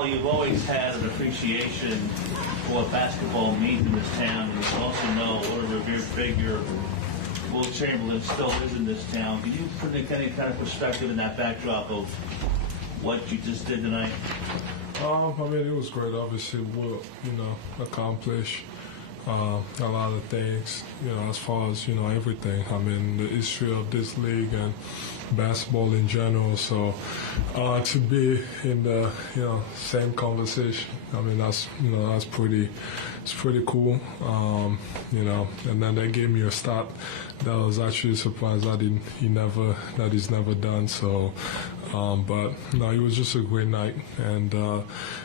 Carl, you've always had an appreciation for what basketball means in this town. You also know what a revered figure Wilt Chamberlain still is in this town. Can you put any kind of perspective in that backdrop of what you just did tonight? I mean, it was great. Obviously, Wilt, accomplished a lot of things, as far as, everything. I mean, the history of this league and basketball in general. So to be in the, same conversation, I mean, that's pretty cool. And then they gave me a stat that I was actually surprised that he's never done. So, but no, it was just a great night. And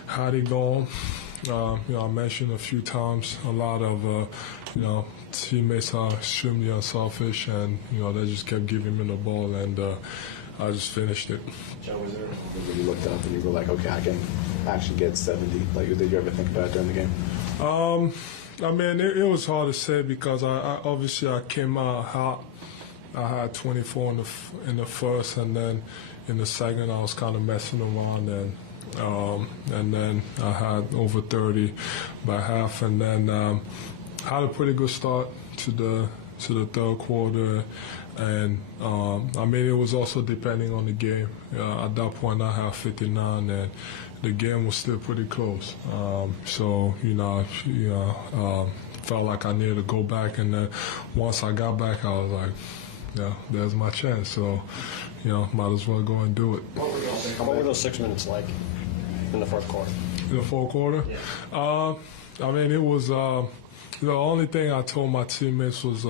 how'd it go? I mentioned a few times a lot of, teammates are extremely unselfish, and, they just kept giving me the ball, and I just finished it. Joe, was there when you looked up and you were like, okay, I can actually get 70? Like, did you ever think about it during the game? I mean, it was hard to say because I obviously came out hot. I had 24 in the first, and then in the second I was kind of messing around, and then I had over 30 by half, and then had a pretty good start to the third quarter, and I mean, it was also depending on the game. At that point I had 59, and the game was still pretty close. So felt like I needed to go back, and then once I got back, I was like, yeah, there's my chance. So, might as well go and do it. What were those 6 minutes like in the fourth quarter? In the fourth quarter? Yeah. I mean, it was the only thing I told my teammates was,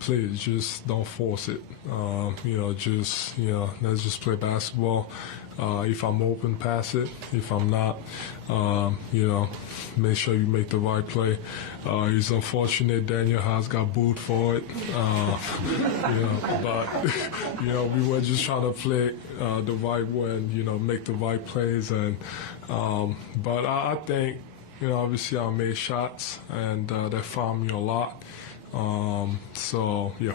please just don't force it. Let's just play basketball. If I'm open, pass it. If I'm not, make sure you make the right play. It's unfortunate Daniel Haas got booed for it. But we were just trying to play the right way and make the right plays. And but I think obviously I made shots, and they found me a lot. So yeah.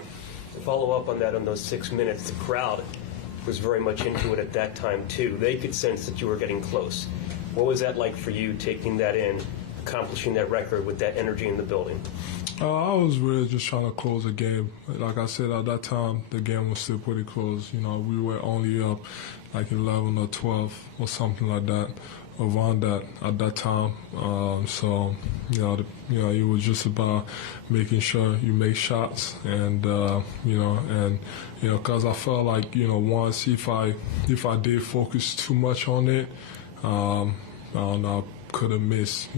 To follow up on that, on those 6 minutes, the crowd was very much into it at that time too. They could sense that you were getting close. What was that like for you, taking that in, accomplishing that record with that energy in the building? I was really just trying to close the game. Like I said, at that time, the game was still pretty close. We were only up like 11 or 12 or something like that, around that at that time. So, it was just about making sure you make shots, and because I felt like once if I did focus too much on it, I don't know, I could have missed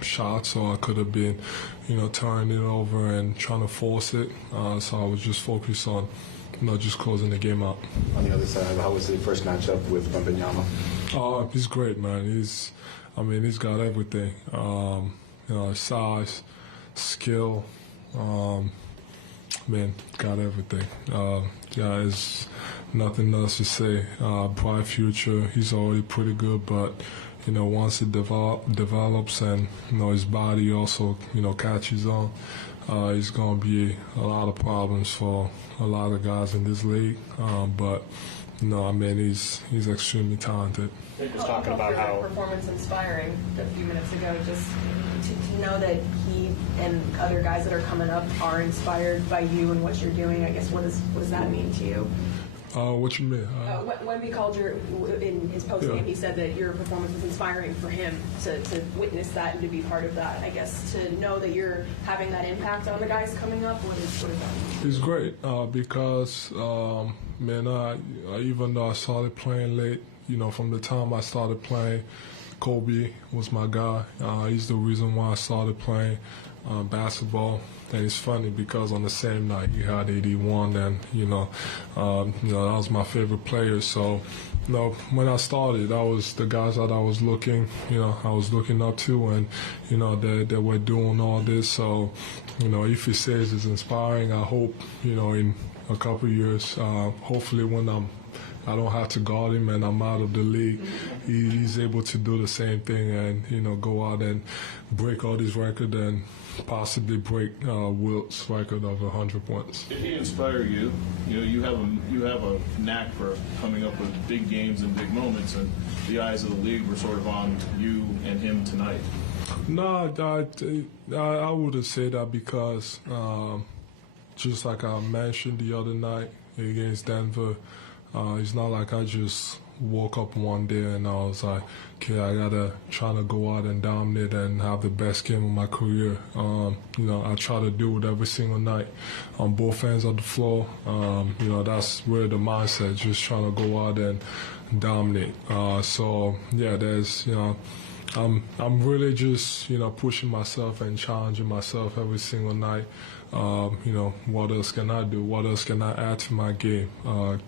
shots, or I could have been turning it over and trying to force it. So I was just focused on just closing the game out. On the other side, how was the first matchup with Wembanyama? Oh, he's great, man. He's got everything. Size, skill, got everything. There's nothing else to say. Bright future. He's already pretty good, but once it develops and his body also catches on, it's going to be a lot of problems for a lot of guys in this league. But he's extremely talented. Nick was talking about how performance inspiring a few minutes ago. Just to know that he and other guys that are coming up are inspired by you and what you're doing. I guess what does that mean to you? What you mean? Wemby called in his post game. He said that your performance was inspiring for him to witness that and to be part of that. I guess to know that you're having that impact on the guys coming up. What is that mean? It's great because even though I started playing late, from the time I started playing, Kobe was my guy. He's the reason why I started playing basketball. And it's funny because on the same night he had 81, and that was my favorite player. So, when I started, that was the guys that I was looking up to, and they were doing all this. So, if he says it's inspiring, I hope in a couple of years, hopefully when I don't have to guard him and I'm out of the league, he's able to do the same thing and go out and break all these records and possibly break Wilt's record of 100 points. Did he inspire you? You know, you have a knack for coming up with big games and big moments, and the eyes of the league were sort of on you and him tonight. No, I wouldn't say that because just like I mentioned the other night against Denver, it's not like I just woke up one day and I was like, okay, I gotta try to go out and dominate and have the best game of my career. You know, I try to do it every single night on both ends of the floor. You know, that's really the mindset, just trying to go out and dominate. So yeah, there's, you know, I'm really just, you know, pushing myself and challenging myself every single night. You know, what else can I do? What else can I add to my game?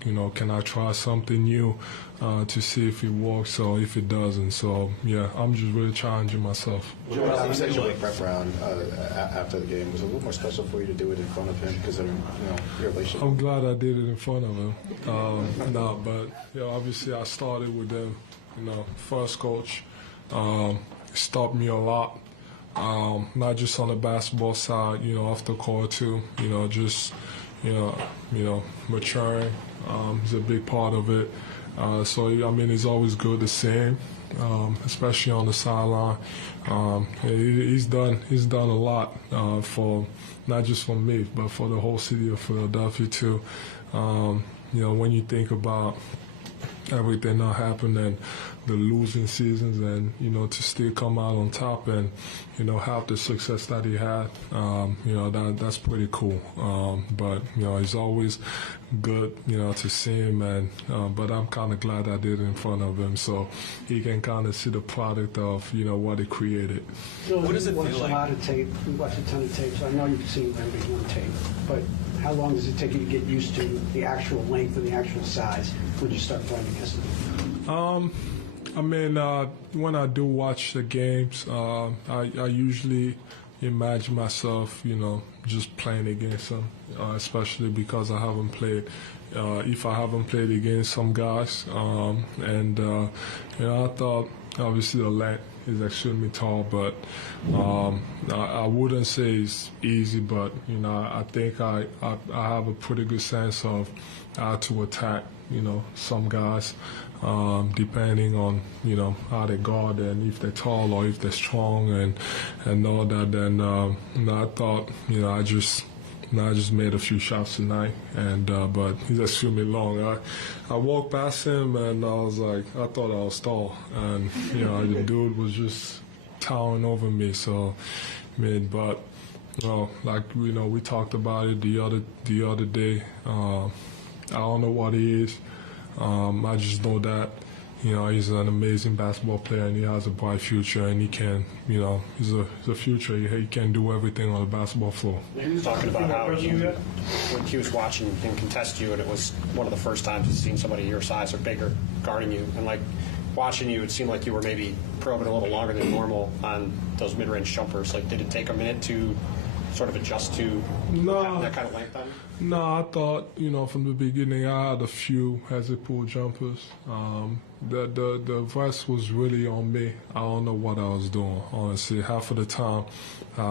You know, can I try something new to see if it works or if it doesn't? So, yeah, I'm just really challenging myself. Your conversation with Brett Brown after the game, was it a little more special for you to do it in front of him because of, you know, your relationship? I'm glad I did it in front of him. No, but, you know, obviously I started with them, you know, first coach. It taught me a lot. Not just on the basketball side, you know, off the court too. You know, just you know, maturing is a big part of it. So I mean, it's always good to see him, especially on the sideline. He's done a lot for not just for me, but for the whole city of Philadelphia too. You know, when you think about everything that happened and the losing seasons, and you know, to still come out on top and you know, have the success that he had, you know, that's pretty cool. But you know, it's always good, you know, to see him, and but I'm kind of glad I did it in front of him, so he can kind of see the product of, you know, what he created. So What does it we feel watch like? a lot of tape. We watch a ton of tape, so I know you've seen everything on tape. But how long does it take you to get used to the actual length and the actual size when you start playing against them? I mean, when I do watch the games, I usually imagine myself, you know, just playing against them, especially because I haven't played. If I haven't played against some guys, and you know, I thought obviously the length is extremely tall, but I wouldn't say it's easy, but you know, I think I have a pretty good sense of how to attack, you know, some guys. Depending on, you know, how they guard and if they're tall or if they're strong and all that, then you know, I thought, you know, I just made a few shots tonight, and but he's extremely long. I walked past him and I was like, I thought I was tall, and you know, the dude was just towering over me. So, I mean, but like, you know, we talked about it the other day. I don't know what he is. I just know that, you know, he's an amazing basketball player and he has a bright future, and he can, you know, he's a future. He can do everything on the basketball floor. He was talking about how when he was watching him contest you, and it was one of the first times he's seen somebody your size or bigger guarding you, and like watching you, it seemed like you were maybe probing a little longer than normal on those mid-range jumpers. Like, did it take a minute to sort of adjust to having that kind of length on you? No, I thought, you know, from the beginning I had a few hesitant jumpers. The rest was really on me. I don't know what I was doing, honestly. Half of the time,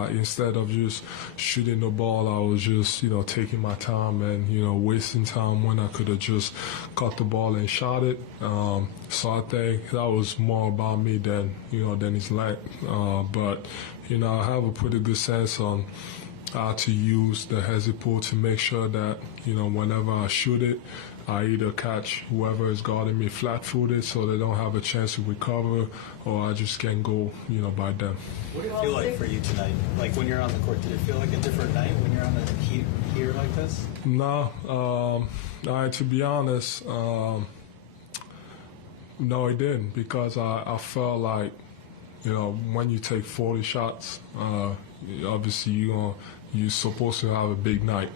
instead of just shooting the ball, I was just, you know, taking my time and, you know, wasting time when I could have just caught the ball and shot it. So I think that was more about me than, you know, than his length. But, you know, I have a pretty good sense on how to use the hesitant to make sure that, you know, whenever I shoot it, I either catch whoever is guarding me flat-footed so they don't have a chance to recover, or I just can't go, you know, by them. What did it feel like for you tonight? Like when you're on the court, did it feel like a different night when you're on the heat here like this? No, to be honest, no, it didn't, because I felt like, you know, when you take 40 shots, obviously you're supposed to have a big night.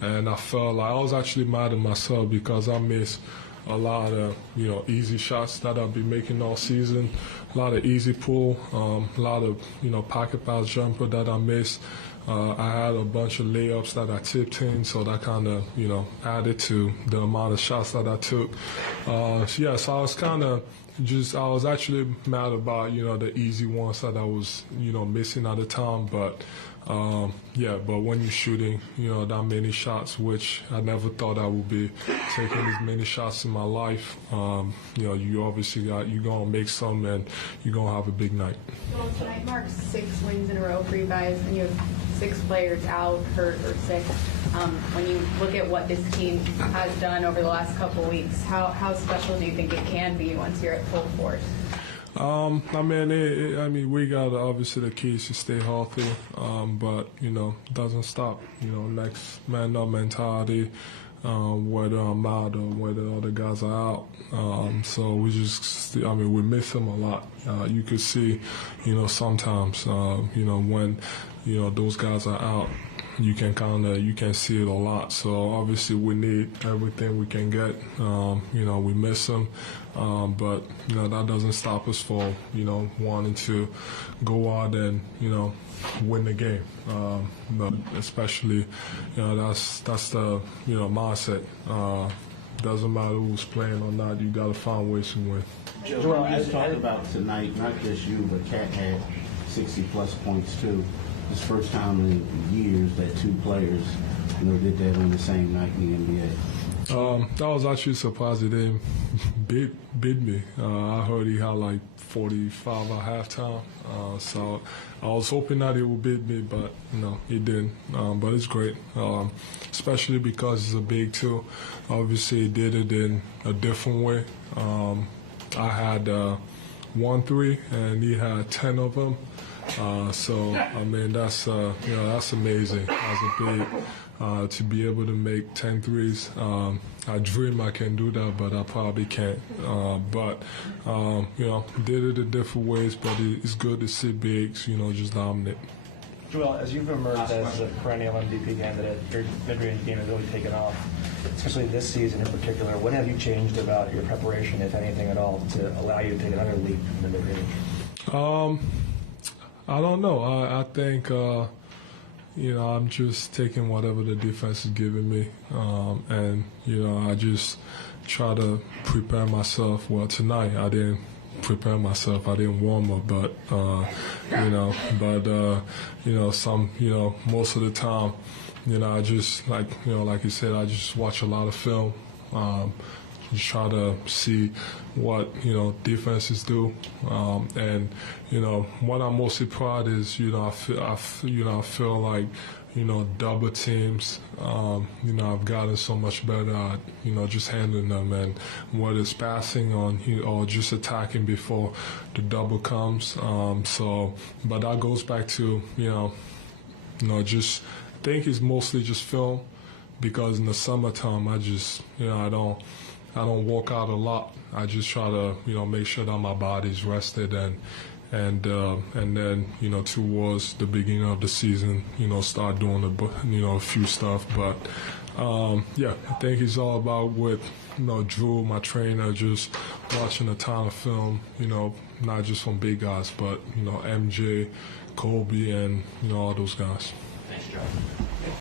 And I felt like I was actually mad at myself because I missed a lot of, you know, easy shots that I've been making all season, a lot of easy pull, a lot of, you know, pocket pass jumper that I missed. I had a bunch of layups that I tipped in, so that kind of, you know, added to the amount of shots that I took. So I was kind of, I was actually mad about, the easy ones that I was, missing at the time. But, but when you're shooting, that many shots, which I never thought I would be taking as many shots in my life, you obviously you're going to make some and you're going to have a big night. Well, tonight marks 6 wins in a row for you guys, and you have 6 players out, hurt, or sick. When you look at what this team has done over the last couple of weeks, how special do you think it can be once you're at full force? We got obviously the keys to stay healthy, but it doesn't stop. Next man up mentality, whether I'm out or whether other guys are out. So we we miss them a lot. You could see, sometimes, when those guys are out, you can see it a lot. So obviously we need everything we can get. We miss them, but that doesn't stop us for wanting to go out and win the game. But especially that's the mindset. Doesn't matter who's playing or not. You got to find ways to win. Joel, as you talk about tonight, not just you, but Cat had 60-plus points too. It's the first time in years that 2 players did that on the same night in the NBA. I was actually surprised he didn't beat me. I heard he had like 45 at halftime, so I was hoping that he would beat me, but he didn't. But it's great, especially because he's a big too. Obviously, he did it in a different way. I had 1 3, and he had 10 of them. That's amazing as a big to be able to make 10 threes. I dream I can do that, but I probably can't. Did it in different ways, but it's good to see bigs, just dominate. Joel, as you've emerged as a perennial MVP candidate, your mid-range game has really taken off, especially this season in particular. What have you changed about your preparation, if anything at all, to allow you to take another leap in the mid-range? I don't know. I think, I'm just taking whatever the defense is giving me. I just try to prepare myself. Well, tonight I didn't prepare myself. I didn't warm up, but, most of the time, I just, like you said, I just watch a lot of film. Just try to see what defenses do, and what I'm mostly proud is I feel like double teams. I've gotten so much better at just handling them, and whether it's passing on or just attacking before the double comes. But that goes back to just I think it's mostly just film, because in the summertime I just I don't work out a lot. I just try to, make sure that my body's rested, and then, towards the beginning of the season, start doing a few stuff. But I think it's all about with, Drew, my trainer, just watching a ton of film, not just from big guys, but MJ, Kobe, and all those guys. Thanks, Joe.